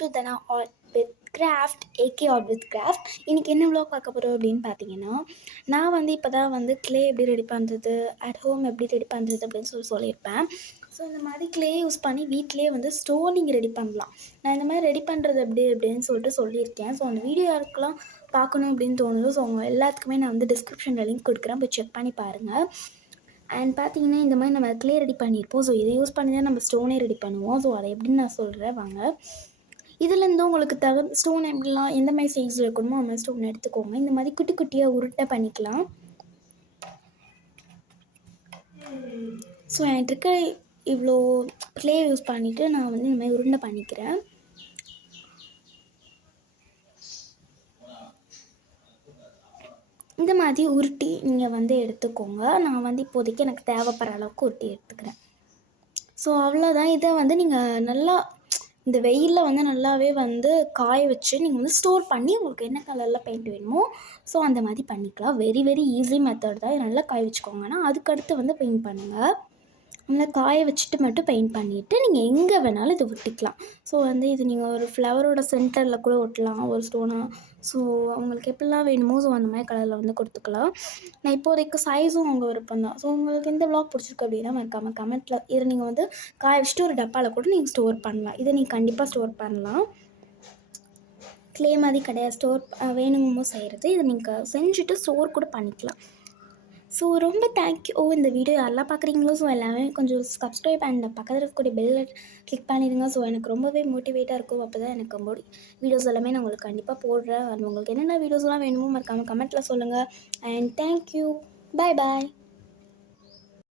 To Dhana art with craft AK art with craft. இன்றைக்கி என்ன vlog பார்க்க போகிறோம் அப்படின்னு பார்த்தீங்கன்னா, நான் வந்து இப்போ தான் வந்து க்ளே எப்படி ரெடி பண்ணுறது, அட் ஹோம் எப்படி ரெடி பண்ணுறது அப்படின்னு சொல்லியிருப்பேன். ஸோ இந்த மாதிரி க்ளே யூஸ் பண்ணி வீட்டிலே வந்து ஸ்டோனிங் ரெடி பண்ணலாம். நான் இந்த மாதிரி ரெடி பண்ணுறது எப்படி அப்படின்னு சொல்லியிருக்கேன். ஸோ அந்த வீடியோ யாருக்கெல்லாம் பார்க்கணும் அப்படின்னு தோணுதோ ஸோ அவங்க எல்லாத்துக்குமே நான் வந்து டிஸ்கிரிப்ஷனில் லிங்க் கொடுக்குறேன், போய் செக் பண்ணி பாருங்கள். அண்ட் பார்த்தீங்கன்னா இந்த மாதிரி நம்ம க்ளே ரெடி பண்ணியிருப்போம். ஸோ இதை யூஸ் பண்ணி தான் நம்ம ஸ்டோனே ரெடி பண்ணுவோம். ஸோ அதை எப்படின்னு நான் சொல்கிறேன் வாங்க. இதுலேருந்து உங்களுக்கு ஸ்டோன் எப்படிலாம் எந்த மாதிரி சைஸில் இருக்கணுமோ அந்த மாதிரி ஸ்டோன் எடுத்துக்கோங்க. இந்த மாதிரி குட்டி குட்டியாக உருட்டை பண்ணிக்கலாம். ஸோ என்கிட்ட இருக்க இவ்வளோ க்ளே யூஸ் பண்ணிவிட்டு நான் வந்து இந்த மாதிரி உருண்டை பண்ணிக்கிறேன். இந்த மாதிரி உருட்டி நீங்கள் வந்து எடுத்துக்கோங்க. நான் வந்து இப்போதைக்கு எனக்கு தேவைப்படுற அளவுக்கு உருட்டி எடுத்துக்கிறேன். ஸோ அவ்வளோதான். இதை வந்து நீங்கள் நல்லா இந்த வெயிலில் வந்து நல்லாவே வந்து காய வச்சு நீங்கள் வந்து ஸ்டோர் பண்ணி உங்களுக்கு என்ன கலரில் பெயிண்ட் வேணுமோ ஸோ அந்த மாதிரி பண்ணிக்கலாம். வெரி வெரி ஈஸி மெத்தட் தான். நல்லா காய வச்சுக்கோங்கன்னா அதுக்கடுத்து வந்து பெயிண்ட் பண்ணுங்கள். நல்லா காய வச்சுட்டு மட்டும் பெயிண்ட் பண்ணிவிட்டு நீங்கள் எங்கே வேணாலும் இது ஒட்டிக்கலாம். ஸோ வந்து இது நீங்கள் ஒரு ஃப்ளவரோட சென்டரில் கூட ஒட்டலாம் ஒரு ஸ்டோனாக. ஸோ உங்களுக்கு எப்படிலாம் வேணுமோ ஸோ அந்த மாதிரி கலரில் வந்து கொடுத்துக்கலாம். நான் இப்போதைக்கு சைஸும் உங்கள் விருப்பம் தான். ஸோ உங்களுக்கு இந்த விலாக் பிடிச்சிருக்கு அப்படின்னா மறக்காமல் கமெண்ட்டில் இதை நீங்கள் வந்து காய வச்சுட்டு ஒரு டப்பாவில் கூட நீங்கள் ஸ்டோர் பண்ணலாம். இதை நீங்கள் கண்டிப்பாக ஸ்டோர் பண்ணலாம். க்ளே மாதிரி கிடையாது, ஸ்டோர் வேணுமோ செய்கிறது. இதை நீங்கள் செஞ்சுட்டு ஸ்டோர் கூட பண்ணிக்கலாம். ஸோ ரொம்ப தேங்க்யூ. இந்த வீடியோ யாரெல்லாம் பார்க்குறீங்களோ ஸோ எல்லாமே கொஞ்சம் சப்ஸ்கிரைப் அண்ட் பக்கத்தில் இருக்கக்கூடிய பெல்லை கிளிக் பண்ணிடுங்க. ஸோ எனக்கு ரொம்பவே மோட்டிவேட்டாக இருக்கும். அப்போ தான் எனக்கு வீடியோஸ் எல்லாமே நான் உங்களுக்கு கண்டிப்பாக போடுறேன். அது உங்களுக்கு என்னென்ன வீடியோஸ்லாம் வேணுமோ மறக்காமல் கமெண்ட்டில் சொல்லுங்கள். And thank you. Bye bye.